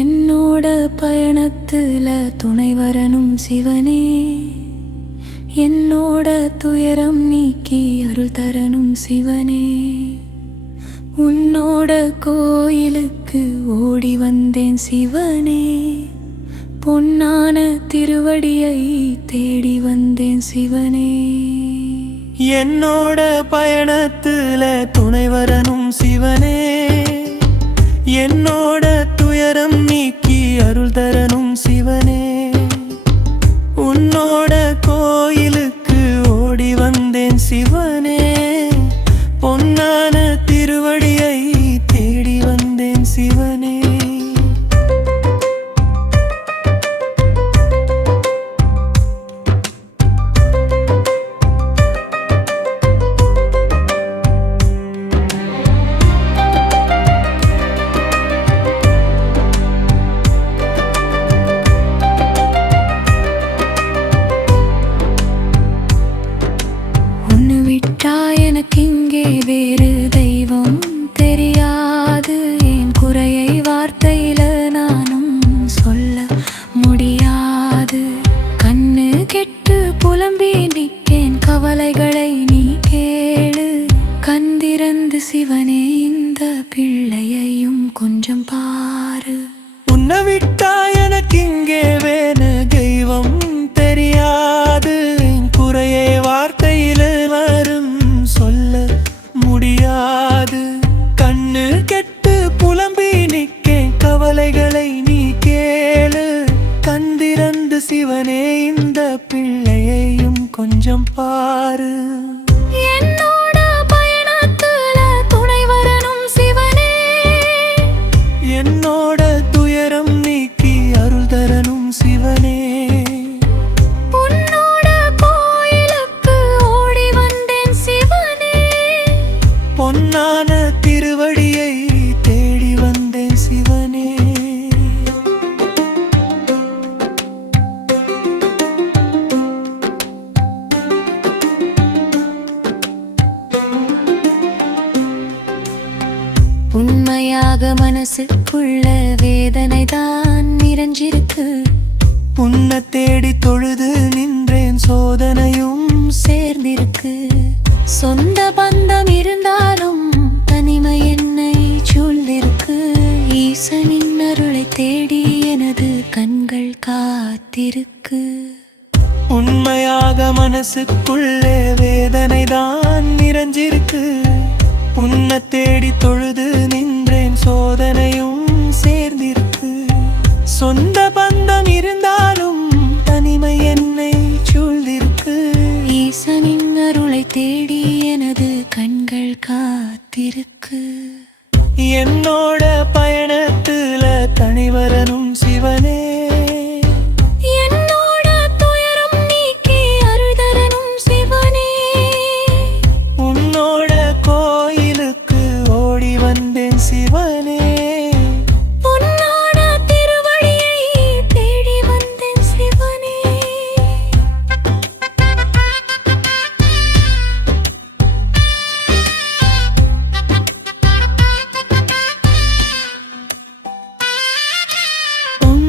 என்னோட பயணத்துல துணை வரணும் சிவனே, என்னோட துயரம் நீக்கி அருள் தரணும் சிவனே. உன்னோட கோயிலுக்கு ஓடி வந்தேன் சிவனே, பொன்னான திருவடியை தேடி வந்தேன் சிவனே. என்னோட பயணத்துல துணை வரணும் சிவனே, என்னோட துயரம் நீக்கி அருள் தரணும் சிவனே. உன்னோட கோயிலுக்கு ஓடி வந்தேன் சிவனே, பொன்னான திருவடியை தேடி வந்தேன் சிவனே. எனக்கிங்கே வேறு தெய்வம் தெரியாது, என் குறையை வார்த்தையில நானும் சொல்ல முடியாது. கண்ணு கெட்டு புலம்பி நிற்கேன், கவலைகளை நீ கேளு. கந்திரந்து சிவனே இந்த பிள்ளையையும் கொஞ்சம் பாரு. உன்னை விட்டா எனக்கிங்கே வேறு தெய்வம் தெரியாது, என் குறையை வார்த்தையில வரும் சொல்ல முடியாது. கண்ணு கெட்டு புலம்பி நிற்கேன், கவலைகளை நீ கேளு. கந்திரந்து சிவனே இந்த பிள்ளையையும் கொஞ்சம் பாரு. என்னோட பயணத்துல துணை வரணும் சிவனே, என்னோட துயரம் நீக்கி அருள் தரணும் சிவனே. உன்னோட கோயிலுக்கு ஓடி வந்தேன் சிவனே, பொன்னான திருவடியை தேடி வந்தேன் சிவனே. உண்மையாக மனசுக்குள்ள வேதனை தான் நிறைஞ்சிருக்கு. உன்னை தேடி தொழுது நின்றேன், சோதனையும் சேர்ந்திருக்கு. சொந்த பந்தம் இருந்தாலும் தனிமை என்னை சூழ்ந்திருக்கு. ஈசனின் அருளை தேடி எனது கண்கள் காத்திருக்கு. உண்மையாக மனசுக்குள்ளே வேதனை தான் நிறைஞ்சிருக்கு. உன்னை தேடி தொழுது நின்றேன், சோதனையும் சேர்ந்திருக்கு. சொந்த பந்தம் இருந்தாலும் தனிமை என்னை சூழ்ந்திருக்கு. ஈசனின் அருளை தேடி எனது கண்கள் காத்திருக்கு. என்னோட பயணத்துல தனி வரணும் சிவனே, என்னோட துயரம் நீக்கி அருள் தரணும் சிவனே. உன்னோட கோயிலுக்கு ஓடி வந்தேன் சிவனே, பொன்னான திருவடியை தேடி வந்தேன் சிவனே. உன்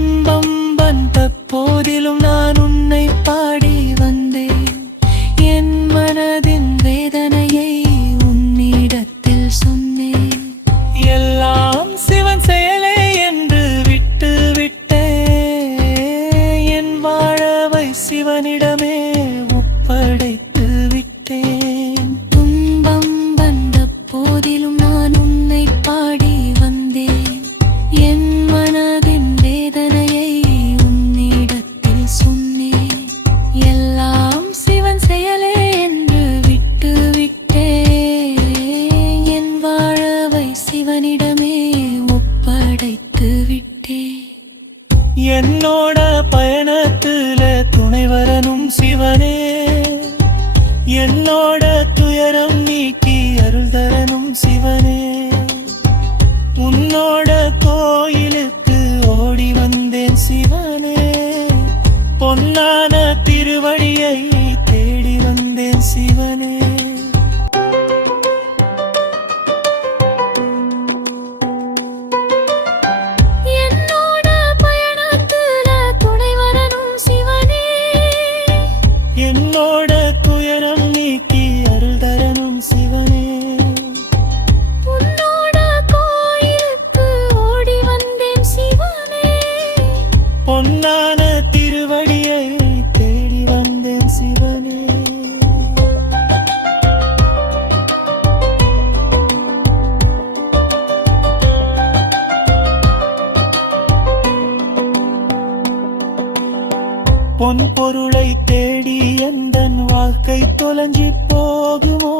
பொன் பொருளை தேடி எந்தன் வாழ்க்கை தொலைஞ்சி போகுமோ?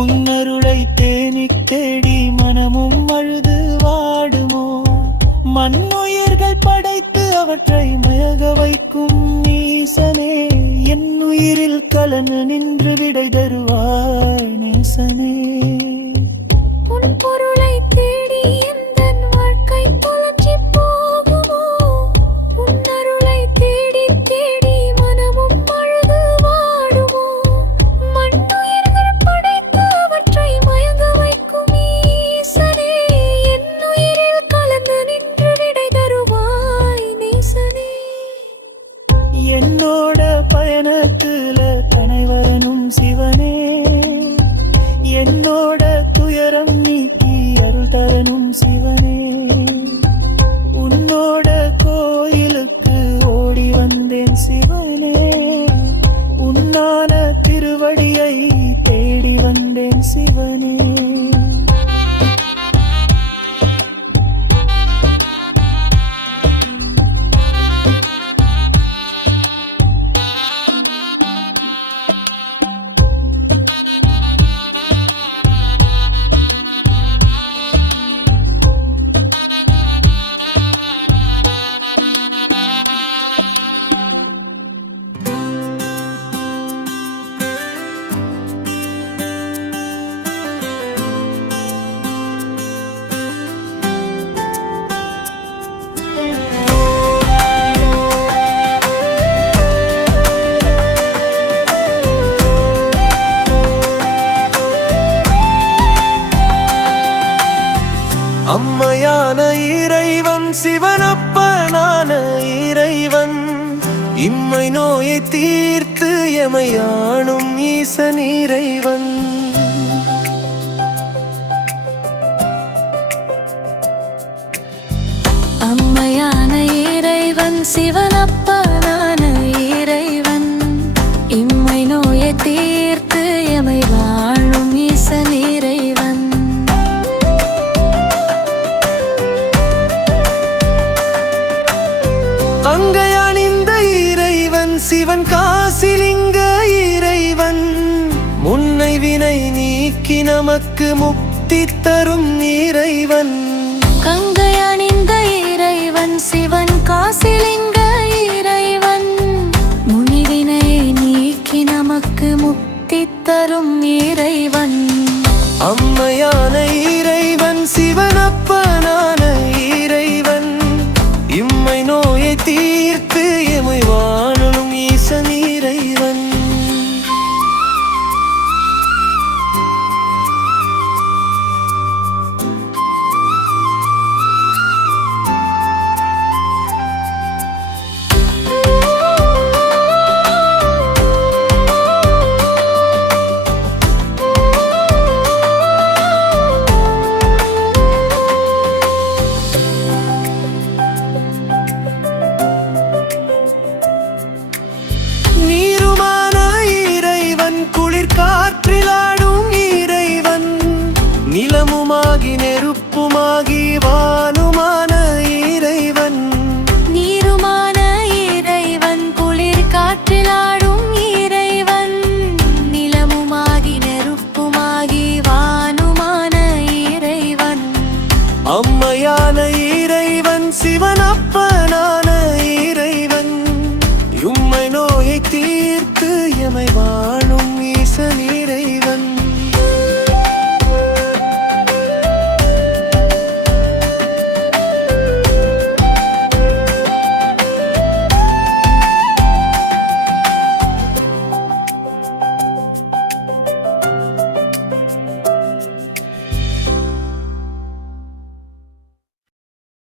உன்னருளை தேனிக் தேடி மனமும் அழுது வாடுமோ? மண்ணுயிர்கள் படைத்து அவற்றை மயக வைக்கும் ஈசனே, என் உயிரில் கலந்து நின்று விடை தருவாய் நேசனே. உன் பொருளை தேடி எந்தன் வாழ்க்கை தொலைஞ்சி போகுமோ? உன் அருளை தேடி தேடி மனமும் அழுது வாடுமோ? மண்ணுயிர்கள் படைத்து அவற்றை மயங்க வைக்கும் ஈசனே, என் உயிரில் கலந்து நின்று விடை தருவாய் நேசனே. என்னோட பயணத்துல துணை வரணும் சிவனே, என்னோட துயரம் நீக்கி அருள் தரணும் சிவனே. உன்னோட கோயிலுக்கு ஓடி வந்தேன் சிவனே, உன்னான திருவடியை தேடி வந்தேன் சிவனே. அம்மையான இறைவன் சிவனப்பனான இறைவன், இம்மை நோயை தீர்த்து எமையானும் ஈசன் இறைவன். அம்மையான இறைவன் சிவனப்பனான இறைவன், இம்மை நோயை தீர்த்து எமை வாழும் ஈசன் இறைவன். அங்கை அணிந்த இறைவன் சிவன் காசிலிங்க இறைவன், முன்னை வினை நீக்கி நமக்கு முக்தி தரும் இறைவன். கங்கை அணிந்த இறைவன் சிவன் காசிலிங்க இறைவன், முனிவினை நீக்கி நமக்கு முக்தி தரும் இறைவன். அம்மையான இறைவன் சிவனப்பனான இறைவன், இம்மை நோயை தீர்த்து எமை வாழும் ஈசன் இறைவன். நீருமான இறைவன், குளிர் காற்றிலாடும் இறைவன், நிலமுமாகி நெருப்புமாகி வானுமான இறைவன். நீருமான இறைவன், குளிர் காற்றிலாடும் இறைவன், நிலமுமாகி நெருப்புமாகி வானுமான இறைவன். அம்மை